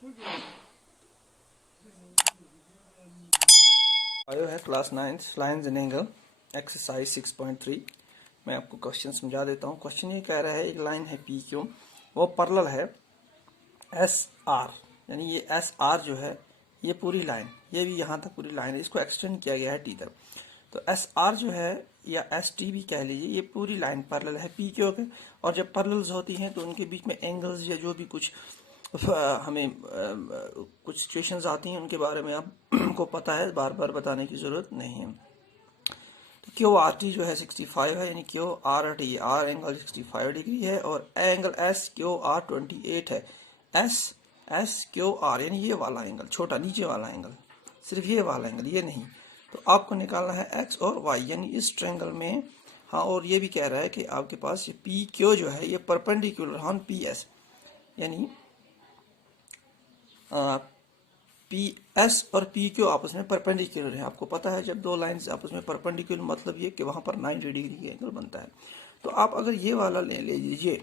आयो है class 9 lines and angle exercise 6.3। मैं आपको क्वेश्चन समझा देता हूँ। क्वेश्चन ये कह रहा है, एक लाइन है पी क्यू, वो पैरेलल है एस आर, यानी ये एस आर जो है ये पूरी लाइन, ये भी यहाँ तक पूरी लाइन है, इसको एक्सटेंड किया गया है टी तक। तो एस आर जो है या एस टी भी कह लीजिए, ये पूरी लाइन पैरेलल है पी क्यू के। और जब पैरेलल्स होती हैं तो उनके बीच में एंगल्स या जो भी कुछ हमें कुछ सिचुएशंस आती हैं उनके बारे में आपको पता है, बार बार बताने की ज़रूरत नहीं है। तो क्यू आर टी जो है 65 है, यानी Q R T, R angle 65 degree है, और एंगल एस क्यू आर 28 है। एस एस क्यू आर यानी ये वाला एंगल, छोटा नीचे वाला एंगल, सिर्फ ये वाला एंगल, ये नहीं। तो आपको निकालना है एक्स और वाई, यानी इस ट्रायंगल में। हाँ, और ये भी कह रहा है कि आपके पास ये पी क्यू जो है ये परपेंडिकुलर ऑन पी एस, यानी पी एस और पी क्यू आपस में परपेंडिकुलर है। आपको पता है जब दो लाइंस आपस में परपेंडिकुलर मतलब ये कि वहां पर 90 डिग्री का एंगल बनता है। तो आप अगर ये वाला ले लीजिए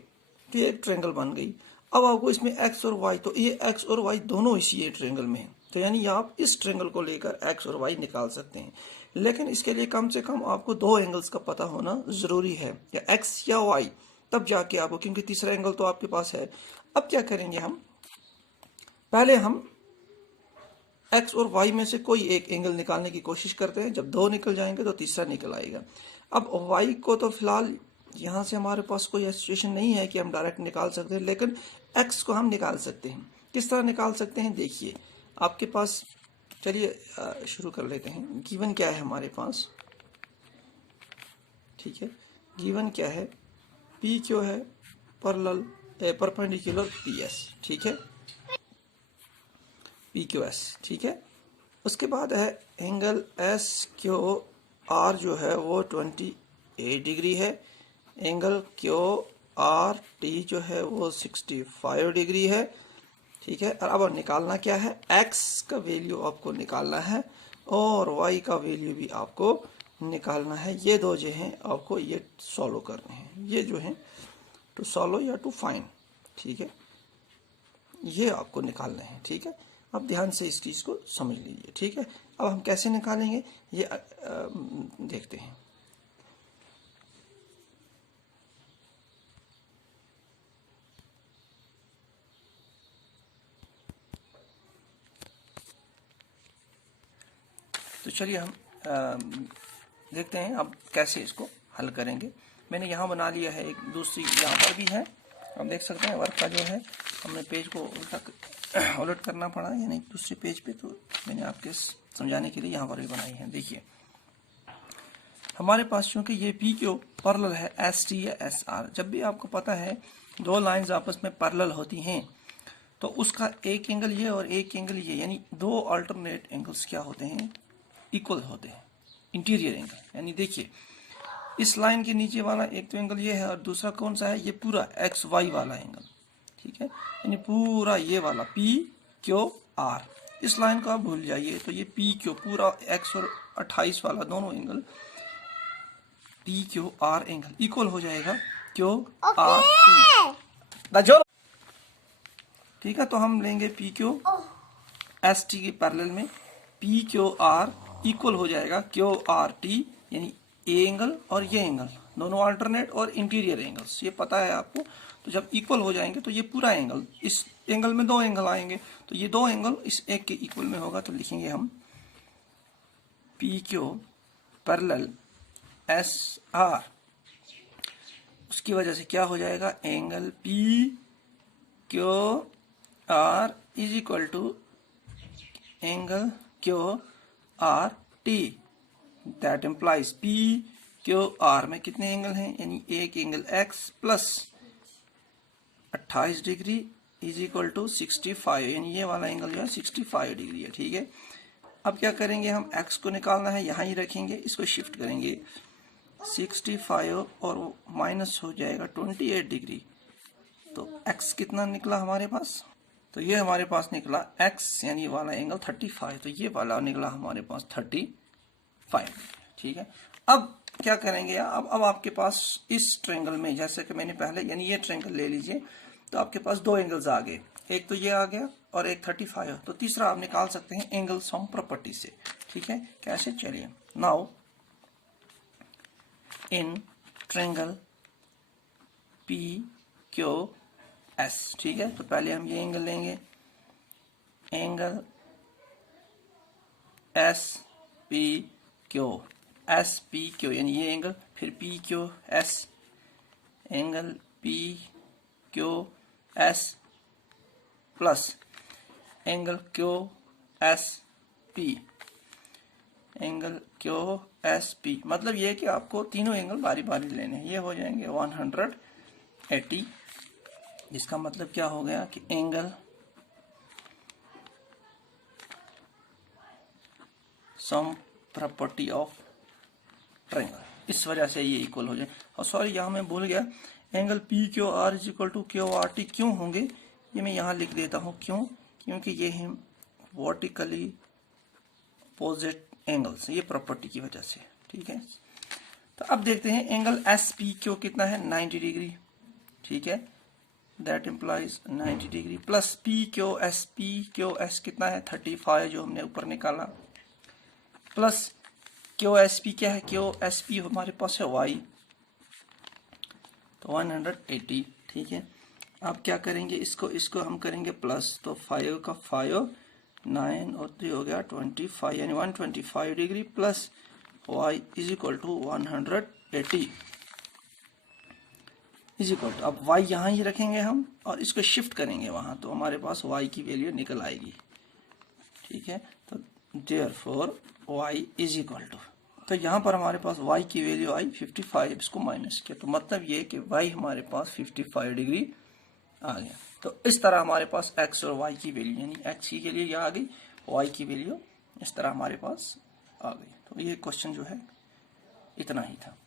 तो एक ट्रायंगल बन गई। अब आपको इसमें एक्स और वाई, तो ये एक्स और वाई दोनों इसी ट्रायंगल में है, तो यानी आप इस ट्रायंगल को लेकर एक्स और वाई निकाल सकते हैं। लेकिन इसके लिए कम से कम आपको दो एंगल्स का पता होना जरूरी है, या एक्स या वाई, तब जाके आपको, क्योंकि तीसरा एंगल तो आपके पास है। अब क्या करेंगे हम, पहले हम एक्स और वाई में से कोई एक एंगल निकालने की कोशिश करते हैं। जब दो निकल जाएंगे तो तीसरा निकल आएगा। अब वाई को तो फिलहाल यहाँ से हमारे पास कोई सिचुएशन नहीं है कि हम डायरेक्ट निकाल सकते हैं, लेकिन एक्स को हम निकाल सकते हैं। किस तरह निकाल सकते हैं, देखिए आपके पास, चलिए शुरू कर लेते हैं। गिवन क्या है हमारे पास, ठीक है, गिवन क्या है, पी क्यू है पैरेलल परपेंडिकुलर पी एस, ठीक है, पी क्यू एस, ठीक है। उसके बाद है एंगल एस क्यू आर जो है वो 28 डिग्री है। एंगल क्यू आर टी जो है वो 65 डिग्री है, ठीक है। और अब निकालना क्या है, एक्स का वैल्यू आपको निकालना है और वाई का वैल्यू भी आपको निकालना है। ये दो जो हैं आपको ये सॉल्व करने हैं, ये जो हैं टू सॉल्व या टू फाइंड, ठीक है, ये आपको निकालने हैं, ठीक है। अब ध्यान से इस चीज़ को समझ लीजिए, ठीक है। अब हम कैसे निकालेंगे ये देखते हैं। तो चलिए हम देखते हैं अब कैसे इसको हल करेंगे। मैंने यहाँ बना लिया है एक दूसरी, यहाँ पर भी है, आप देख सकते हैं वर्क का जो है, हमने पेज को उलट करना पड़ा, यानी दूसरे पेज पे, तो मैंने आपके समझाने के लिए यहाँ पर भी बनाई है। देखिए हमारे पास चूंकि ये पी क्यू पैरेलल है एस टी या एस आर, जब भी आपको पता है दो लाइंस आपस में पैरेलल होती हैं तो उसका एक एंगल ये और एक एंगल ये, यानी दो अल्टरनेट एंगल्स क्या होते हैं, इक्वल होते हैं, इंटीरियर एंगल। यानी देखिए इस लाइन के नीचे वाला एक तो एंगल ये है और दूसरा कौन सा है, ये पूरा एक्स वाई वाला एंगल, ठीक है, यानी पूरा ये वाला पी क्यू आर। इस लाइन को आप भूल जाइए, तो ये पी क्यू पूरा एक्स और 28 वाला दोनों angle P Q R angle equal हो जाएगा क्यू आर टी, ठीक है। तो हम लेंगे पी क्यू एस टी के पैरेलल में पी क्यू आर इक्वल हो जाएगा क्यू आर टी, यानी ए एंगल और ये एंगल दोनों अल्टरनेट और इंटीरियर एंगल्स, ये पता है आपको। तो जब इक्वल हो जाएंगे तो ये पूरा एंगल, इस एंगल में दो एंगल आएंगे, तो ये दो एंगल इस एक के इक्वल में होगा। तो लिखेंगे हम P Q parallel S R, उसकी वजह से क्या हो जाएगा, angle P Q R is equal to angle Q R T. That implies P Q R में कितने एंगल हैं, यानी एक angle X plus 28 degree is equal to 65, यानी ये वाला एंगल जो है 65 डिग्री है, ठीक है। अब क्या करेंगे, हम एक्स को निकालना है, यहाँ ही रखेंगे, इसको शिफ्ट करेंगे 65 और माइनस हो जाएगा 28 डिग्री। तो एक्स कितना निकला हमारे पास, तो ये हमारे पास निकला एक्स यानी ये वाला एंगल 35, तो ये वाला निकला हमारे पास 35, ठीक है। अब क्या करेंगे, अब आपके पास इस ट्रायंगल में, जैसे कि मैंने पहले, यानी ये ट्रायंगल ले लीजिए, तो आपके पास दो एंगल्स आ गए, एक तो ये आ गया और एक 35, तो तीसरा आप निकाल सकते हैं एंगल सम प्रॉपर्टी से। ठीक है, कैसे, चलिए। Now in triangle P Q S, ठीक है, तो पहले हम ये एंगल लेंगे, angle S P Q, S P Q यानी ये एंगल, फिर P Q S, angle P Q S plus angle Q S P, angle Q S P, मतलब ये कि आपको तीनों एंगल बारी बारी लेने हैं। ये हो जाएंगे 180, जिसका मतलब क्या हो गया कि angle sum property of triangle, इस वजह से ये इक्वल हो जाए। और सॉरी, यहाँ मैं भूल गया, angle P Q R is equal to Q R T क्यों होंगे, ये मैं यहाँ लिख देता हूँ। क्यों? क्योंकि ये है वर्टिकली अपोजिट एंगल्स, ये प्रॉपर्टी की वजह से। ठीक है, तो अब देखते हैं एंगल एस पी क्यू कितना है, 90 डिग्री। ठीक है, that implies 90 degree plus P Q S कितना है, 35 जो हमने ऊपर निकाला, प्लस क्यू एस पी क्या है, क्यू एस पी हमारे पास है वाई, तो 180। ठीक है, अब क्या करेंगे, इसको हम करेंगे प्लस, तो 5 का 5, 9 और 3 हो गया 25, यानी 125 degree plus y is equal to 180 is equal to, अब y यहाँ ही रखेंगे हम और इसको शिफ्ट करेंगे वहाँ, तो हमारे पास y की वैल्यू निकल आएगी। ठीक है, तो therefore y is equal to, तो यहाँ पर हमारे पास y की वैल्यू आई 55, इसको माइनस किया, तो मतलब ये कि y हमारे पास 55 डिग्री आ गया। तो इस तरह हमारे पास x और y की वैल्यू, यानी x के लिए यह आ गई, y की वैल्यू इस तरह हमारे पास आ गई। तो ये क्वेश्चन जो है इतना ही था।